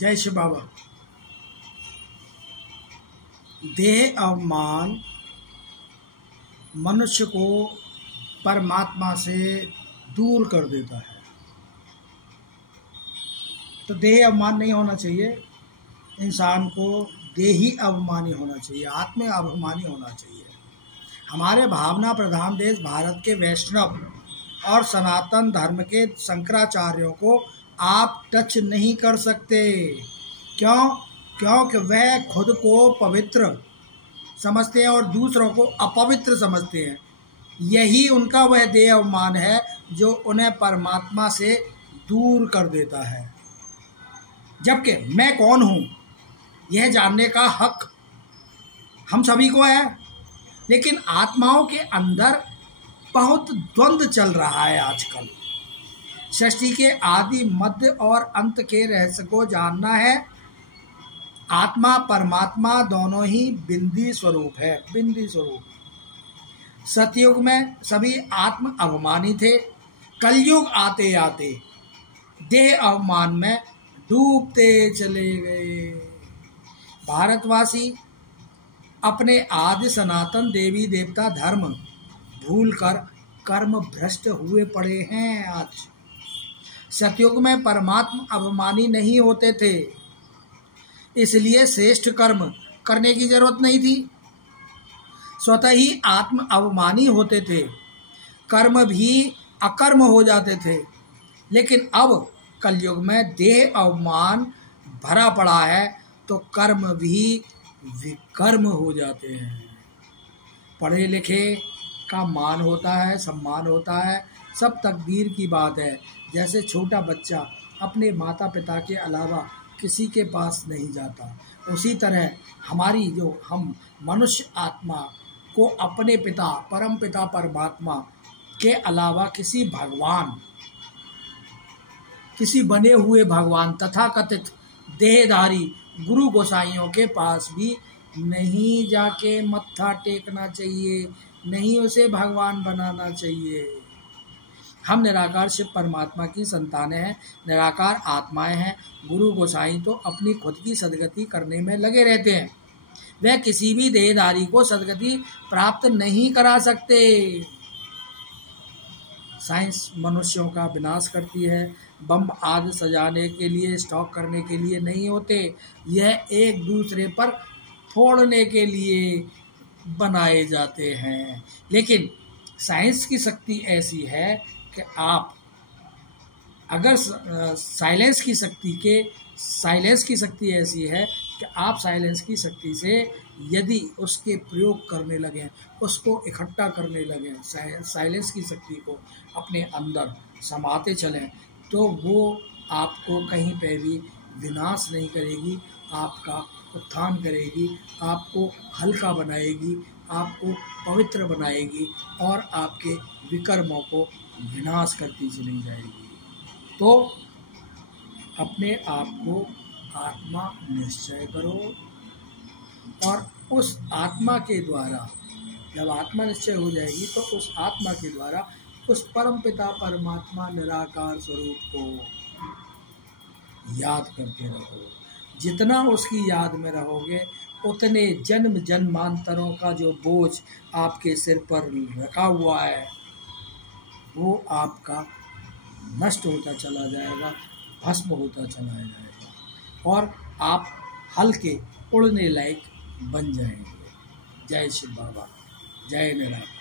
जय शिव बाबा। देह अवमान मनुष्य को परमात्मा से दूर कर देता है। तो देह अवमान नहीं होना चाहिए, इंसान को देही अवमानी होना चाहिए, आत्म अभिमानी होना चाहिए। हमारे भावना प्रधान देश भारत के वैष्णव और सनातन धर्म के शंकराचार्यों को आप टच नहीं कर सकते। क्यों? क्योंकि वह खुद को पवित्र समझते हैं और दूसरों को अपवित्र समझते हैं। यही उनका वह देह अवमान है जो उन्हें परमात्मा से दूर कर देता है। जबकि मैं कौन हूँ यह जानने का हक हम सभी को है, लेकिन आत्माओं के अंदर बहुत द्वंद्व चल रहा है आजकल। सृष्टि के आदि मध्य और अंत के रहस्य को जानना है। आत्मा परमात्मा दोनों ही बिंदी स्वरूप है, बिंदी स्वरूप। सतयुग में सभी आत्म अभिमानी थे। कलयुग आते आते देह अवमान में डूबते चले गए। भारतवासी अपने आदि सनातन देवी देवता धर्म भूलकर कर्म भ्रष्ट हुए पड़े हैं। आज सतयुग में परमात्मा अभिमानी नहीं होते थे, इसलिए श्रेष्ठ कर्म करने की जरूरत नहीं थी। स्वतः ही आत्म अभिमानी होते थे, कर्म भी अकर्म हो जाते थे। लेकिन अब कलयुग में देह अवमान भरा पड़ा है तो कर्म भी विकर्म हो जाते हैं। पढ़े लिखे का मान होता है, सम्मान होता है, सब तकदीर की बात है। जैसे छोटा बच्चा अपने माता पिता के अलावा किसी के पास नहीं जाता, उसी तरह हमारी जो हम मनुष्य आत्मा को अपने पिता परम पिता परमात्मा के अलावा किसी भगवान, किसी बने हुए भगवान तथाकथित देहधारी गुरु गोसाइयों के पास भी नहीं जाके मत्था टेकना चाहिए, नहीं उसे भगवान बनाना चाहिए। हम निराकार शिव परमात्मा की संतानें हैं, निराकार आत्माएं हैं। गुरु गोसाई तो अपनी खुद की सदगति करने में लगे रहते हैं, वह किसी भी देहधारी को सदगति प्राप्त नहीं करा सकते। साइंस मनुष्यों का विनाश करती है, बम आदि सजाने के लिए, स्टॉक करने के लिए नहीं होते, यह एक दूसरे पर फोड़ने के लिए बनाए जाते हैं। लेकिन साइंस की शक्ति ऐसी है कि आप अगर साइलेंस की शक्ति ऐसी है कि आप साइलेंस की शक्ति से यदि उसके प्रयोग करने लगें, उसको इकट्ठा करने लगें, साइलेंस की शक्ति को अपने अंदर समाते चलें, तो वो आपको कहीं पे भी विनाश नहीं करेगी, आपका उत्थान करेगी, आपको हल्का बनाएगी, आपको पवित्र बनाएगी और आपके विकर्मों को विनाश करती चली जाएगी। तो अपने आप को आत्मा निश्चय करो और उस आत्मा के द्वारा जब आत्मा निश्चय हो जाएगी तो उस आत्मा के द्वारा उस परम पिता परमात्मा निराकार स्वरूप को याद करते रहो। जितना उसकी याद में रहोगे उतने जन्म जन्मांतरों का जो बोझ आपके सिर पर रखा हुआ है वो आपका नष्ट होता चला जाएगा, भस्म होता चला जाएगा और आप हल्के उड़ने लायक बन जाएंगे। जय शिव बाबा, जय निराकार।